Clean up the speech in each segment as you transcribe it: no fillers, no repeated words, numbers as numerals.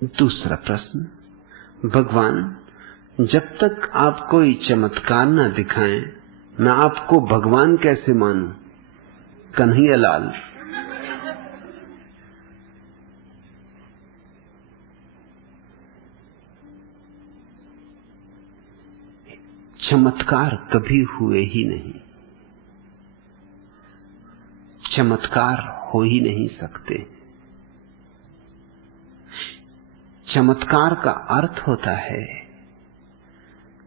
दूसरा प्रश्न, भगवान जब तक आप कोई चमत्कार न दिखाएं, मैं आपको भगवान कैसे मानूं? कन्हैयालाल। चमत्कार कभी हुए ही नहीं, चमत्कार हो ही नहीं सकते। चमत्कार का अर्थ होता है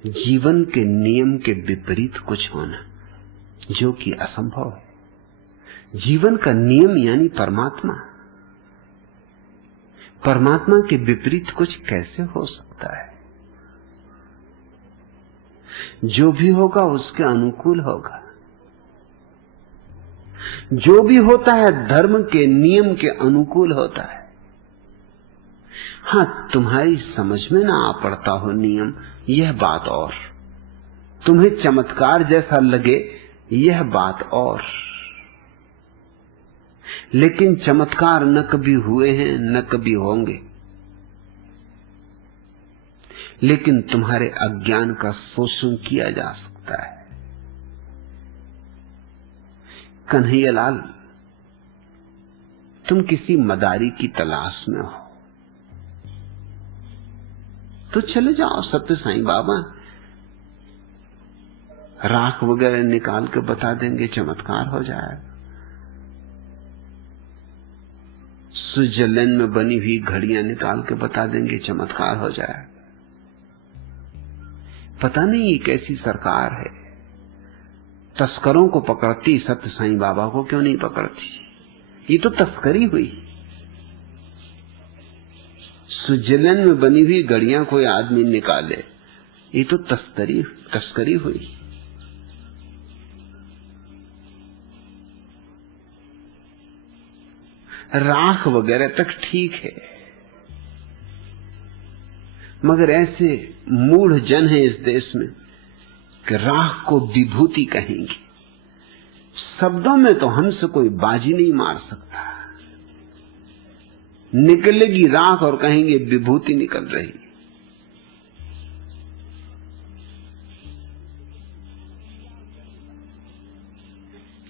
जीवन के नियम के विपरीत कुछ होना, जो कि असंभव है। जीवन का नियम यानी परमात्मा, परमात्मा के विपरीत कुछ कैसे हो सकता है? जो भी होगा उसके अनुकूल होगा। जो भी होता है धर्म के नियम के अनुकूल होता है। हां, तुम्हारी समझ में ना आ पड़ता हो नियम, यह बात और, तुम्हें चमत्कार जैसा लगे, यह बात और। लेकिन चमत्कार न कभी हुए हैं न कभी होंगे। लेकिन तुम्हारे अज्ञान का शोषण किया जा सकता है। कन्हैयालाल, तुम किसी मदारी की तलाश में हो तो चले जाओ सत्य साईं बाबा, राख वगैरह निकाल के बता देंगे, चमत्कार हो जाएगा। स्विट्जरलैंड में बनी हुई घड़ियां निकाल के बता देंगे, चमत्कार हो जाएगा। पता नहीं ये कैसी सरकार है, तस्करों को पकड़ती, सत्य साईं बाबा को क्यों नहीं पकड़ती? ये तो तस्करी हुई। स्विट्जरलैंड में बनी हुई घड़ियां कोई आदमी निकाले, ये तो तस्करी हुई। राख वगैरह तक ठीक है, मगर ऐसे मूढ़ जन हैं इस देश में कि राख को विभूति कहेंगे। शब्दों में तो हमसे कोई बाजी नहीं मार सकता, निकलेगी राख और कहेंगे विभूति निकल रही।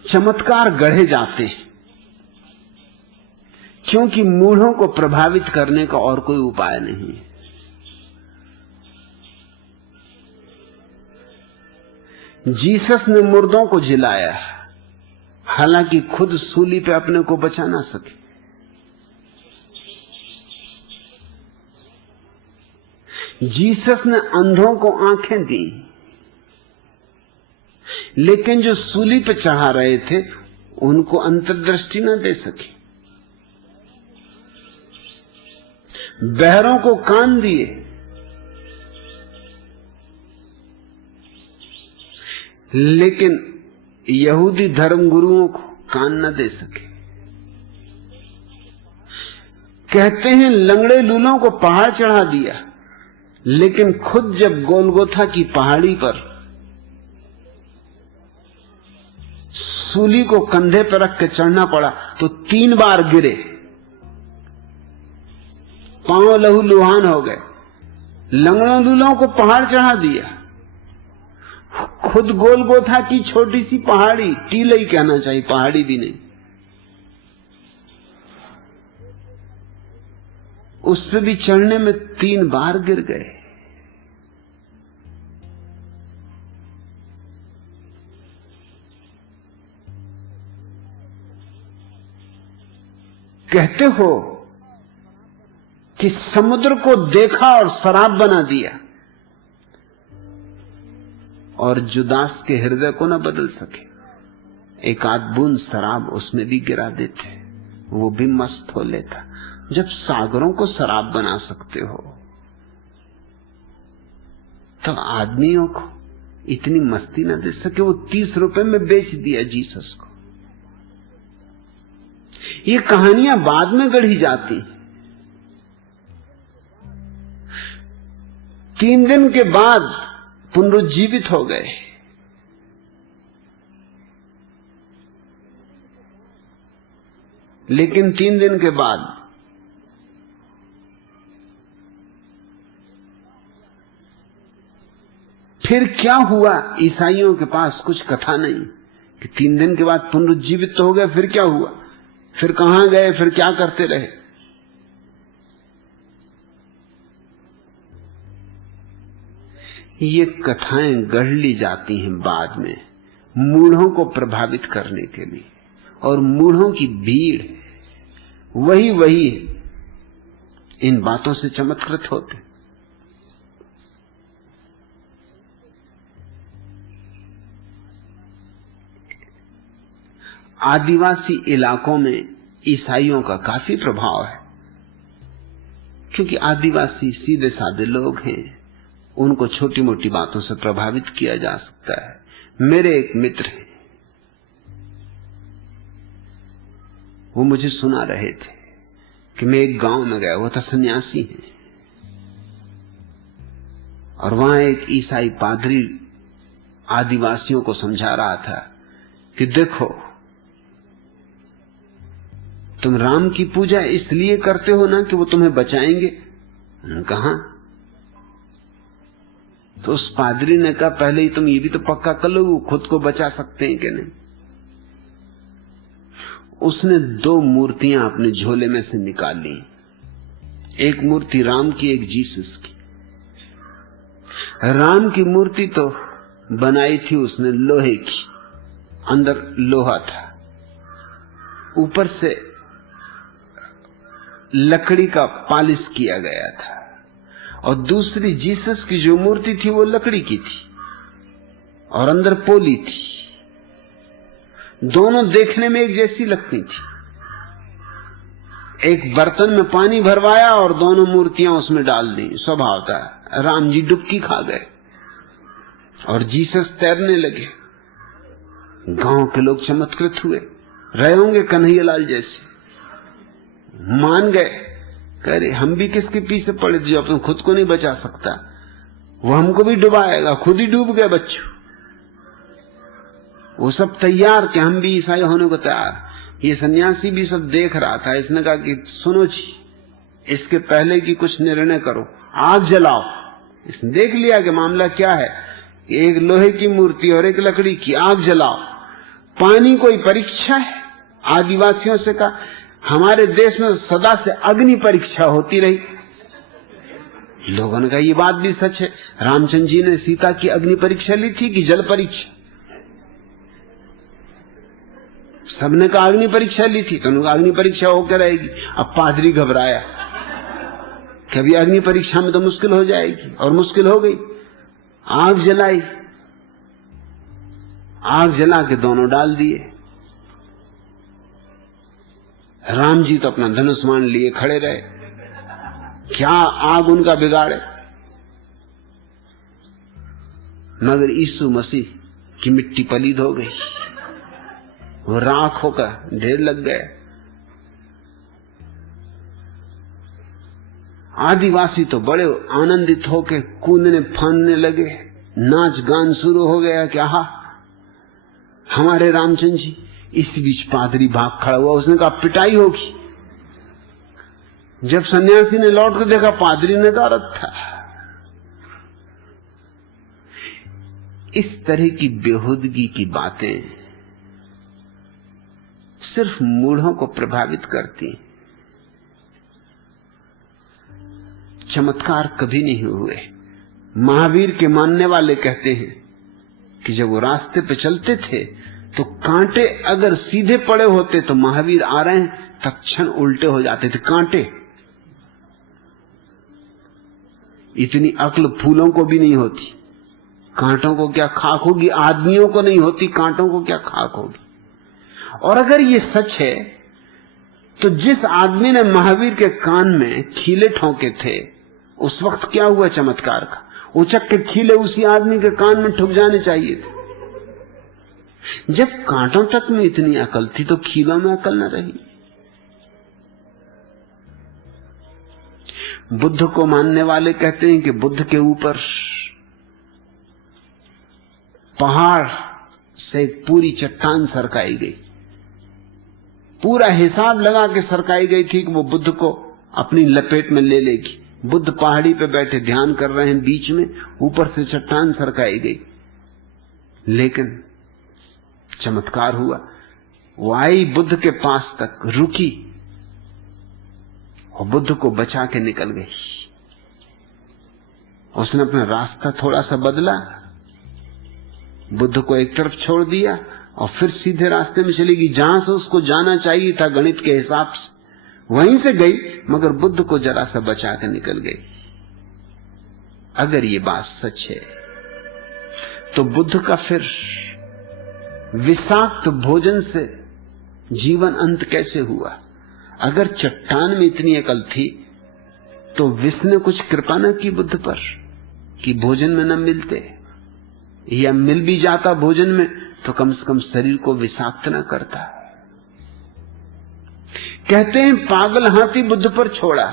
चमत्कार गढ़े जाते हैं क्योंकि मूढ़ों को प्रभावित करने का और कोई उपाय नहीं है। जीसस ने मुर्दों को जिलाया, हालांकि खुद सूली पे अपने को बचा ना सके। जीसस ने अंधों को आंखें दी, लेकिन जो सूली पे चढ़ा रहे थे उनको अंतर्दृष्टि न दे सके। बहरों को कान दिए, लेकिन यहूदी धर्मगुरुओं को कान न दे सके। कहते हैं लंगड़े लूलों को पहाड़ चढ़ा दिया, लेकिन खुद जब गोलगोथा की पहाड़ी पर सूली को कंधे पर रख के चढ़ना पड़ा तो 3 बार गिरे, पांव लहू लुहान हो गए। लंगड़ों लूलों को पहाड़ चढ़ा दिया, खुद गोलगोथा की छोटी सी पहाड़ी, टीला ही कहना चाहिए, पहाड़ी भी नहीं, उस पे भी चढ़ने में 3 बार गिर गए। कहते हो कि समुद्र को देखा और शराब बना दिया, और जुदास के हृदय को न बदल सके। एक आध बूंद शराब उसमें भी गिरा देते, वो भी मस्त हो लेता। जब सागरों को शराब बना सकते हो तो आदमियों को इतनी मस्ती न दे सके। वो 30 रुपए में बेच दिया जीसस को। ये कहानियां बाद में गढ़ी जाती। 3 दिन के बाद पुनरुज्जीवित हो गए। लेकिन 3 दिन के बाद फिर क्या हुआ? ईसाइयों के पास कुछ कथा नहीं कि 3 दिन के बाद पुनरुज्जीवित तो हो गए, फिर क्या हुआ, फिर कहां गए, फिर क्या करते रहे। ये कथाएं गढ़ ली जाती हैं बाद में मूढ़ों को प्रभावित करने के लिए, और मूढ़ों की भीड़ वही इन बातों से चमत्कृत होते। आदिवासी इलाकों में ईसाइयों का काफी प्रभाव है, क्योंकि आदिवासी सीधे साधे लोग हैं, उनको छोटी मोटी बातों से प्रभावित किया जा सकता है। मेरे एक मित्र हैं, वो मुझे सुना रहे थे कि मैं एक गांव में गया, वो था सन्यासी है, और वहां एक ईसाई पादरी आदिवासियों को समझा रहा था कि देखो, तुम राम की पूजा इसलिए करते हो ना कि वो तुम्हें बचाएंगे। कहा? तो उस पादरी ने कहा, पहले ही तुम ये भी तो पक्का कर लो खुद को बचा सकते हैं कि नहीं। उसने 2 मूर्तियां अपने झोले में से निकाल ली, एक मूर्ति राम की, एक जीसस की। राम की मूर्ति तो बनाई थी उसने लोहे की, अंदर लोहा था, ऊपर से लकड़ी का पॉलिश किया गया था, और दूसरी जीसस की जो मूर्ति थी वो लकड़ी की थी और अंदर पोली थी। दोनों देखने में एक जैसी लगती थी। एक बर्तन में पानी भरवाया और दोनों मूर्तियां उसमें डाल दी। स्वभाव था राम जी डुबकी खा गए और जीसस तैरने लगे। गांव के लोग चमत्कृत हुए, रहे होंगे कन्हैयालाल जैसे, मान गए, कह रहे हम भी किसके पीछे पड़े, जो अपने खुद को नहीं बचा सकता वो हमको भी डुबाएगा, खुद ही डूब गए बच्चों। वो सब तैयार कि हम भी ईसाई होने को तैयार। ये सन्यासी भी सब देख रहा था। इसने कहा कि सुनो जी, इसके पहले कि कुछ निर्णय करो, आग जलाओ। इसने देख लिया कि मामला क्या है, एक लोहे की मूर्ति और एक लकड़ी की, आग जलाओ। पानी कोई परीक्षा है? आदिवासियों से कहा, हमारे देश में सदा से अग्नि परीक्षा होती रही। लोगों ने कहा ये बात भी सच है, रामचंद्र जी ने सीता की अग्नि परीक्षा ली थी कि जल परीक्षा? सबने कहा अग्नि परीक्षा ली थी, तो उन्होंने अग्नि परीक्षा होकर रहेगी। अब पादरी घबराया कि अभी अग्नि परीक्षा में तो मुश्किल हो जाएगी, और मुश्किल हो गई। आग जलाई, आग जला के दोनों डाल दिए। राम जी तो अपना धनुष मान लिए खड़े रहे, क्या आग उनका बिगाड़े। मगर यीशु मसीह की मिट्टी पलीद हो गई, वो राख होकर ढेर लग गए। आदिवासी तो बड़े आनंदित होकर कूदने फानने लगे, नाच गान शुरू हो गया कि आहा हमारे रामचंद्र जी। इस बीच पादरी भाग खड़ा हुआ, उसने कहा पिटाई होगी। जब सन्यासी ने लौट कर देखा, पादरी नदारत था। इस तरह की बेहूदगी की बातें सिर्फ मूढ़ों को प्रभावित करती, चमत्कार कभी नहीं हुए। महावीर के मानने वाले कहते हैं कि जब वो रास्ते पे चलते थे तो कांटे अगर सीधे पड़े होते तो महावीर आ रहे हैं तत्क्षण उल्टे हो जाते थे कांटे। इतनी अक्ल फूलों को भी नहीं होती, कांटों को क्या खाक होगी, आदमियों को नहीं होती, कांटों को क्या खाक होगी। और अगर ये सच है तो जिस आदमी ने महावीर के कान में खीले ठोके थे, उस वक्त क्या हुआ चमत्कार का? उचक के खीले उसी आदमी के कान में ठुक जाने चाहिए थे। जब कांटों तक में इतनी अकल थी तो खीलों में अकल न रही। बुद्ध को मानने वाले कहते हैं कि बुद्ध के ऊपर पहाड़ से एक पूरी चट्टान सरकाई गई, पूरा हिसाब लगा के सरकाई गई थी कि वो बुद्ध को अपनी लपेट में ले लेगी, बुद्ध पहाड़ी पे बैठे ध्यान कर रहे हैं, बीच में ऊपर से चट्टान सरकाई गई, लेकिन चमत्कार हुआ। वो आई बुद्ध के पास तक, रुकी और बुद्ध को बचा के निकल गई। उसने अपना रास्ता थोड़ा सा बदला, बुद्ध को एक तरफ छोड़ दिया और फिर सीधे रास्ते में चली गई जहां से उसको जाना चाहिए था गणित के हिसाब से। वहीं से गई, मगर बुद्ध को जरा सा बचा के निकल गई। अगर ये बात सच है तो बुद्ध का फिर विषाक्त भोजन से जीवन अंत कैसे हुआ? अगर चट्टान में इतनी अकल थी तो विष ने कुछ कृपा न की बुद्ध पर कि भोजन में न मिलते, या मिल भी जाता भोजन में तो कम से कम शरीर को विषाक्त न करता। कहते हैं पागल हाथी बुद्ध पर छोड़ा,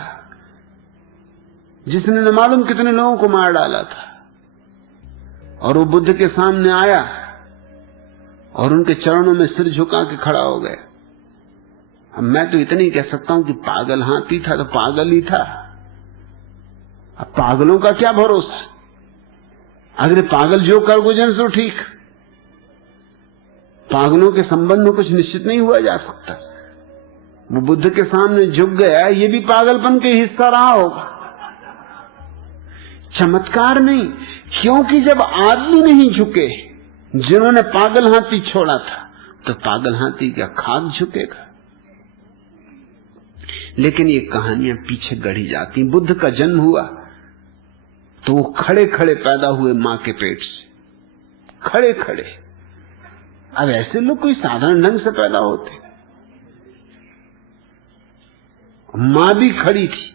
जिसने न मालूम कितने लोगों को मार डाला था, और वो बुद्ध के सामने आया और उनके चरणों में सिर झुका के खड़ा हो गया। अब मैं तो इतनी कह सकता हूं कि पागल हाथी था तो पागल ही था। अब पागलों का क्या भरोसा, अगर पागल जो कर गुजर तो ठीक, पागलों के संबंध में कुछ निश्चित नहीं हुआ जा सकता। वो बुद्ध के सामने झुक गया, ये भी पागलपन के हिस्सा रहा होगा, चमत्कार नहीं। क्योंकि जब आदमी नहीं झुके, जिन्होंने पागल हाथी छोड़ा था, तो पागल हाथी क्या खाक झुकेगा? लेकिन ये कहानियां पीछे गढ़ी जाती। बुद्ध का जन्म हुआ तो वो खड़े खड़े पैदा हुए मां के पेट से, खड़े खड़े। अब ऐसे लोग कोई साधारण ढंग से पैदा होते? मां भी खड़ी थी,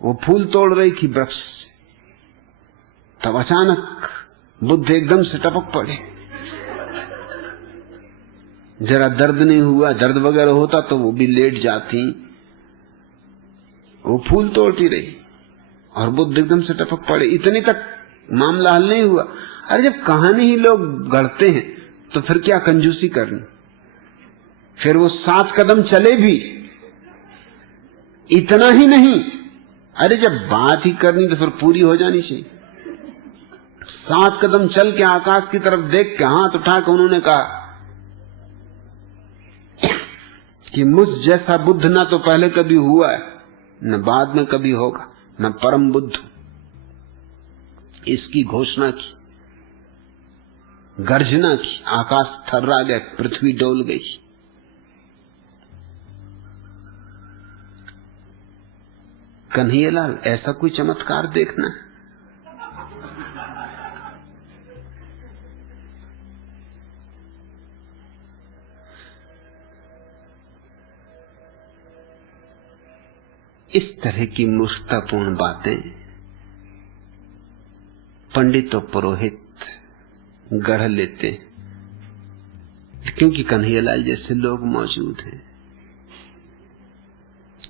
वो फूल तोड़ रही थी वृक्ष से, तब अचानक बुद्ध एकदम से टपक पड़े। जरा दर्द नहीं हुआ, दर्द वगैरह होता तो वो भी लेट जाती, वो फूल तोड़ती रही और बुद्ध एकदम से टपक पड़े। इतने तक मामला हल नहीं हुआ। अरे जब कहानी ही लोग गढ़ते हैं तो फिर क्या कंजूसी करनी? फिर वो 7 कदम चले भी, इतना ही नहीं, अरे जब बात ही करनी तो फिर पूरी हो जानी चाहिए। 7 कदम चल के आकाश की तरफ देख के हाथ उठा के उन्होंने कहा कि मुझ जैसा बुद्ध ना तो पहले कभी हुआ है, न बाद में कभी होगा, मैं परम बुद्ध हूं। इसकी घोषणा की, गर्जना की, आकाश थर्रा गया, पृथ्वी डोल गई। कन्हैयालाल, ऐसा कोई चमत्कार देखना है? इस तरह की मूर्खतापूर्ण बातें पंडित और पुरोहित गढ़ लेते, क्योंकि कन्हैयालाल जैसे लोग मौजूद हैं।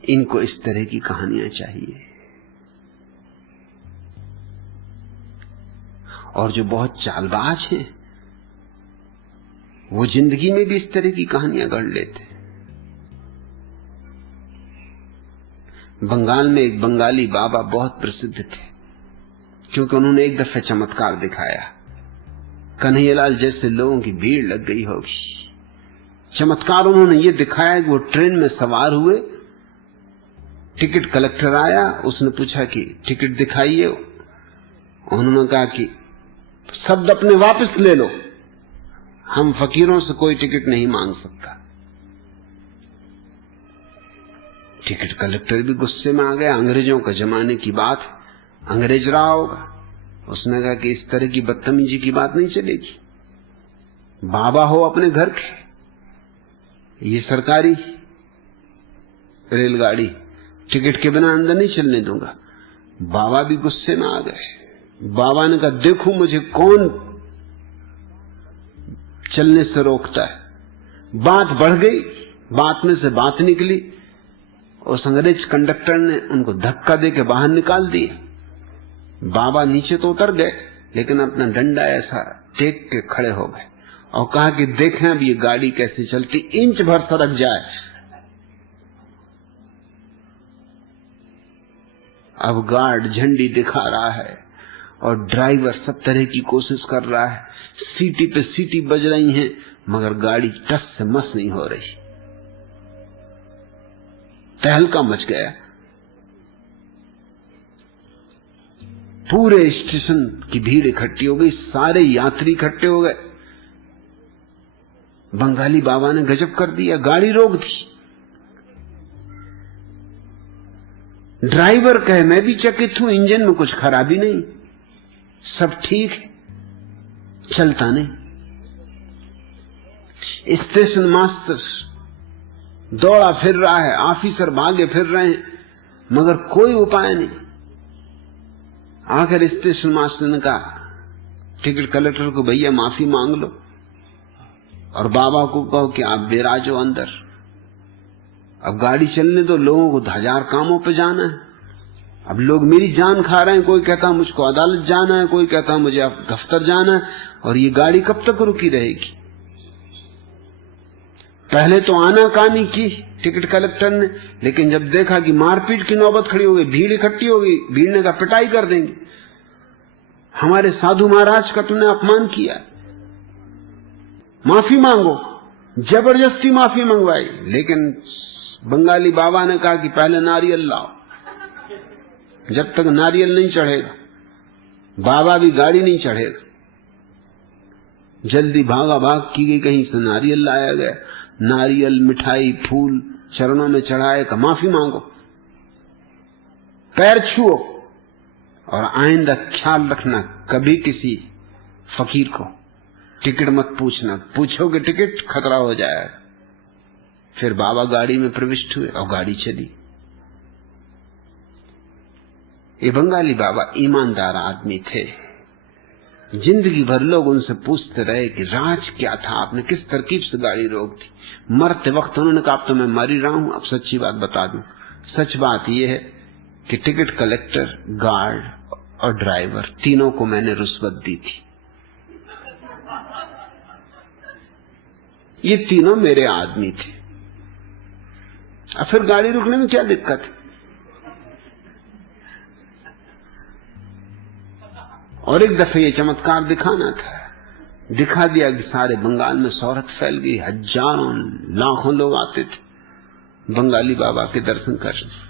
इनको इस तरह की कहानियां चाहिए। और जो बहुत चालबाज हैं, वो जिंदगी में भी इस तरह की कहानियां गढ़ लेते। बंगाल में एक बंगाली बाबा बहुत प्रसिद्ध थे, क्योंकि उन्होंने एक दफे चमत्कार दिखाया। कन्हैयालाल जैसे लोगों की भीड़ लग गई होगी। चमत्कार उन्होंने ये दिखाया कि वो ट्रेन में सवार हुए, टिकट कलेक्टर आया, उसने पूछा कि टिकट दिखाइए। उन्होंने कहा कि शब्द अपने वापस ले लो, हम फकीरों से कोई टिकट नहीं मांग सकता। टिकट कलेक्टर भी गुस्से में आ गया, अंग्रेजों के जमाने की बात, अंग्रेज रहा होगा। उसने कहा कि इस तरह की बदतमीजी की बात नहीं चलेगी, बाबा हो अपने घर के, ये सरकारी रेलगाड़ी, टिकट के बिना अंदर नहीं चलने दूंगा। बाबा भी गुस्से में आ गए। बाबा ने कहा देखो मुझे कौन चलने से रोकता है। बात बढ़ गई, बात में से बात निकली। उस अंग्रेज कंडक्टर ने उनको धक्का देके बाहर निकाल दिया। बाबा नीचे तो उतर गए, लेकिन अपना डंडा ऐसा टेक के खड़े हो गए और कहा कि देखें अब ये गाड़ी कैसे चलती, इंच भर सरक जाए अब गार्ड झंडी दिखा रहा है और ड्राइवर सब तरह की कोशिश कर रहा है, सीटी पे सीटी बज रही हैं, मगर गाड़ी टस से मस नहीं हो रही। तहलका मच गया। पूरे स्टेशन की भीड़ इकट्ठी हो गई, सारे यात्री इकट्ठे हो गए। बंगाली बाबा ने गजब कर दिया, गाड़ी रोक दी। ड्राइवर कहे मैं भी चकित हूं, इंजन में कुछ खराबी नहीं, सब ठीक है, चलता नहीं। स्टेशन मास्टर दौड़ा फिर रहा है, ऑफिसर भागे फिर रहे हैं, मगर कोई उपाय नहीं। आखिर स्टेशन मास्टर ने कहा टिकट कलेक्टर को, भैया माफी मांग लो और बाबा को कहो कि आप बेराजो अंदर, अब गाड़ी चलने दो, लोगों को 1000 कामों पे जाना है। अब लोग मेरी जान खा रहे हैं, कोई कहता मुझको अदालत जाना है, कोई कहता मुझे अब दफ्तर जाना है, और ये गाड़ी कब तक रुकी रहेगी। पहले तो आनाकानी की टिकट कलेक्टर ने, लेकिन जब देखा कि मारपीट की नौबत खड़ी हो गई, भीड़ इकट्ठी हो गई, भीड़ ने कहा पिटाई कर देंगे, हमारे साधु महाराज का तुमने अपमान किया, माफी मांगो। जबरदस्ती माफी मंगवाई, लेकिन बंगाली बाबा ने कहा कि पहले नारियल लाओ। जब तक नारियल नहीं चढ़ेगा बाबा भी गाड़ी नहीं चढ़ेगा। जल्दी भागा भाग की गई, कहीं से नारियल लाया गया, नारियल मिठाई फूल चरणों में चढ़ाए का माफी मांगो, पैर छुओ, और आइंदा ख्याल रखना कभी किसी फकीर को टिकट मत पूछना, पूछोगे टिकट खतरा हो जाएगा। फिर बाबा गाड़ी में प्रविष्ट हुए और गाड़ी चली। ये बंगाली बाबा ईमानदार आदमी थे। जिंदगी भर लोग उनसे पूछते रहे कि राज क्या था, आपने किस तरकीब से गाड़ी रोक दी। मरते वक्त उन्होंने कहा अब तो मैं मर ही रहा हूं, अब सच्ची बात बता दूं। सच बात यह है कि टिकट कलेक्टर, गार्ड और ड्राइवर तीनों को मैंने रुश्वत दी थी। ये तीनों मेरे आदमी थे। अब फिर गाड़ी रुकने में क्या दिक्कत है। और एक दफे ये चमत्कार दिखाना था, दिखा दिया कि सारे बंगाल में शोहरत फैल गई, हजारों लाखों लोग आते थे बंगाली बाबा के दर्शन करने।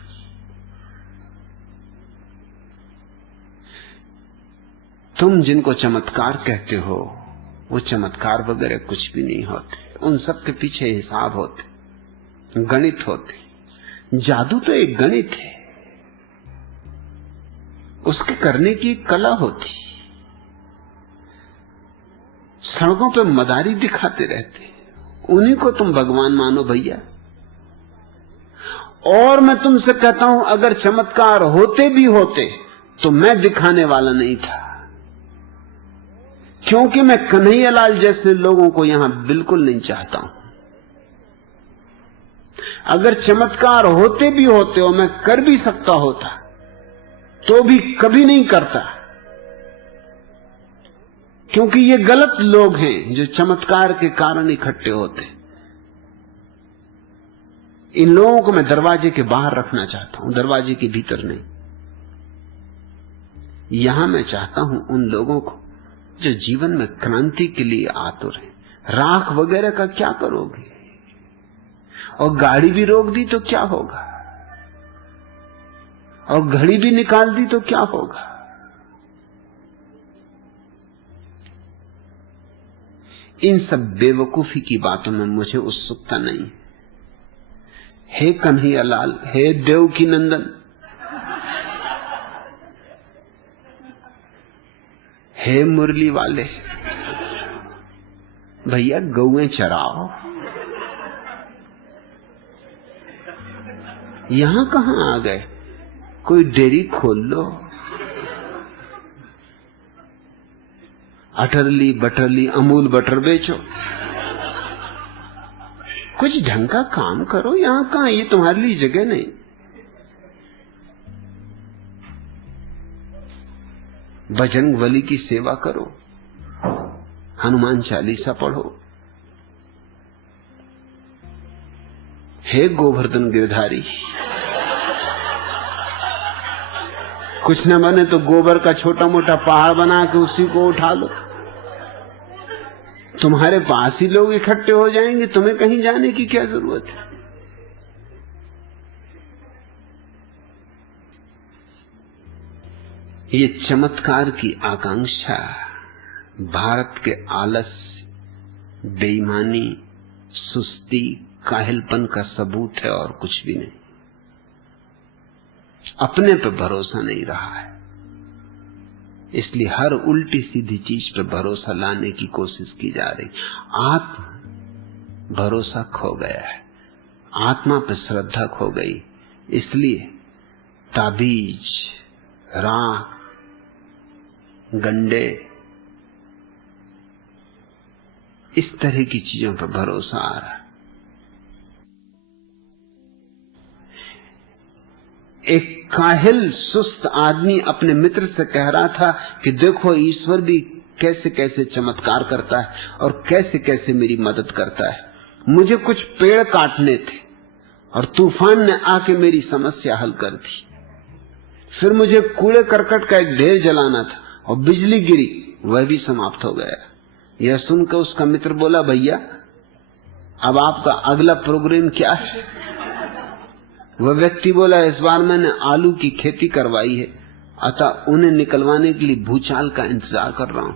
तुम जिनको चमत्कार कहते हो वो चमत्कार वगैरह कुछ भी नहीं होते, उन सब के पीछे हिसाब होते, गणित होते। जादू तो एक गणित है, उसके करने की कला होती। सड़कों पे मदारी दिखाते रहते, उन्हीं को तुम भगवान मानो भैया। और मैं तुमसे कहता हूं अगर चमत्कार होते भी होते तो मैं दिखाने वाला नहीं था, क्योंकि मैं कन्हैयालाल जैसे लोगों को यहां बिल्कुल नहीं चाहता हूं। अगर चमत्कार होते भी होते और मैं कर भी सकता होता तो भी कभी नहीं करता, क्योंकि ये गलत लोग हैं जो चमत्कार के कारण इकट्ठे होते। इन लोगों को मैं दरवाजे के बाहर रखना चाहता हूं, दरवाजे के भीतर नहीं। यहां मैं चाहता हूं उन लोगों को जो जीवन में क्रांति के लिए आतुर हैं। राख वगैरह का क्या करोगे, और गाड़ी भी रोक दी तो क्या होगा, और घड़ी भी निकाल दी तो क्या होगा। इन सब बेवकूफी की बातों में मुझे उत्सुकता नहीं। हे कन्हैयालाल, हे देवकी नंदन, हे मुरली वाले, भैया गौएं चराओ। यहां कहां आ गए, कोई डेयरी खोल लो, अटरली बटरली अमूल बटर बेचो, कुछ ढंग का काम करो। यहां कहां, ये तुम्हारे लिए जगह नहीं। बजरंगबली की सेवा करो, हनुमान चालीसा पढ़ो। हे गोवर्धन गिरधारी, कुछ न बने तो गोबर का छोटा मोटा पहाड़ बना के उसी को उठा लो। तुम्हारे पास ही लोग इकट्ठे हो जाएंगे, तुम्हें कहीं जाने की क्या जरूरत है। ये चमत्कार की आकांक्षा भारत के आलस्य, बेईमानी, सुस्ती, काहिलपन का सबूत है और कुछ भी नहीं। अपने पे भरोसा नहीं रहा है, इसलिए हर उल्टी सीधी चीज पे भरोसा लाने की कोशिश की जा रही। आत्म भरोसा खो गया है, आत्मा पे श्रद्धा खो गई, इसलिए ताबीज, राख, गंडे, इस तरह की चीजों पर भरोसा आ रहा है। एक काहिल सुस्त आदमी अपने मित्र से कह रहा था कि देखो ईश्वर भी कैसे कैसे चमत्कार करता है और कैसे कैसे मेरी मदद करता है। मुझे कुछ पेड़ काटने थे और तूफान ने आके मेरी समस्या हल कर दी। फिर मुझे कूड़े करकट का एक ढेर जलाना था और बिजली गिरी, वह भी समाप्त हो गया। यह सुनकर उसका मित्र बोला, भैया अब आपका अगला प्रोग्राम क्या है? वह व्यक्ति बोला, इस बार मैंने आलू की खेती करवाई है, अतः उन्हें निकलवाने के लिए भूचाल का इंतजार कर रहा हूं।